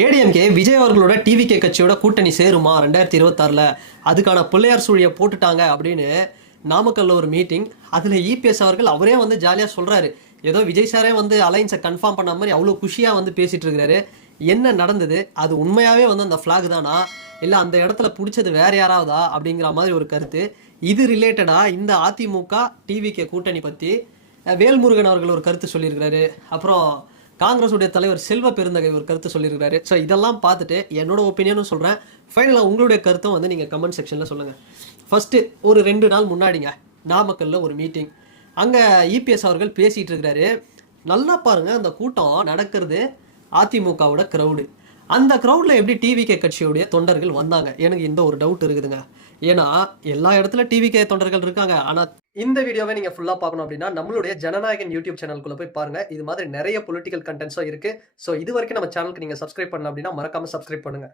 ஏடிஎம்கே விஜய் அவர்களோட டிவிகே கட்சியோட கூட்டணி சேருமா 2026ல் அதுக்கான பிள்ளையார் சூழியை போட்டுட்டாங்க அப்படின்னு நாமக்கல்ல ஒரு மீட்டிங். அதில் இபிஎஸ் அவர்கள் அவரே வந்து ஜாலியாக சொல்கிறாரு, ஏதோ விஜய் சாரே வந்து அலைன்ஸை கன்ஃபார்ம் பண்ண மாதிரி அவ்வளோ குஷியாக வந்து பேசிகிட்டு இருக்கிறாரு. என்ன நடந்தது, அது உண்மையாகவே வந்து அந்த ஃப்ளாக் தானா இல்லை அந்த இடத்துல பிடிச்சது வேற யாராவதா அப்படிங்கிற மாதிரி ஒரு கருத்து. இது ரிலேட்டடாக இந்த அதிமுக டிவிகே கூட்டணி பற்றி வேல்முருகன் அவர்கள் ஒரு கருத்து சொல்லியிருக்கிறாரு. அப்புறம் காங்கிரஸ் உடைய தலைவர் செல்வ பெருந்தகை ஒரு கருத்து சொல்லியிருக்காரு. ஸோ இதெல்லாம் பார்த்துட்டு என்னோட ஒப்பீனியனும் சொல்கிறேன், ஃபைனலாக உங்களுடைய கருத்தும் வந்து நீங்கள் கமெண்ட் செக்ஷனில் சொல்லுங்கள். ஃபஸ்ட்டு ஒரு 2 நாள் முன்னாடிங்க நாமக்கல்ல ஒரு மீட்டிங். அங்கே இபிஎஸ் அவர்கள் பேசிகிட்டு இருக்கிறாரு. நல்லா பாருங்கள், அந்த கூட்டம் நடக்கிறது அதிமுகவோட க்ரௌடு. அந்த க்ரௌடில் எப்படி டிவிகே கட்சியுடைய தொண்டர்கள் வந்தாங்க? எனக்கு இந்த ஒரு டவுட் இருக்குதுங்க. ஏன்னா எல்லா இடத்துல டிவிகே தொண்டர்கள் இருக்காங்க. ஆனால் இந்த வீடியோவை நீங்கள் ஃபுல்லாக பார்க்கணும் அப்படின்னா நம்மளுடைய ஜனநாயகன் யூடியூப் சேனலுக்குள்ளே போய் பாருங்கள். இது மாதிரி நிறைய பொலிட்டிக்கல் கண்டென்ட்ஸும் இருக்குது. ஸோ இது வரைக்கும் நம்ம சேனலுக்கு நீங்கள் சப்ஸ்கிரைப் பண்ணலாம் அப்படின்னா மறக்காமல் சப்ஸ்கிரைப் பண்ணுங்கள்.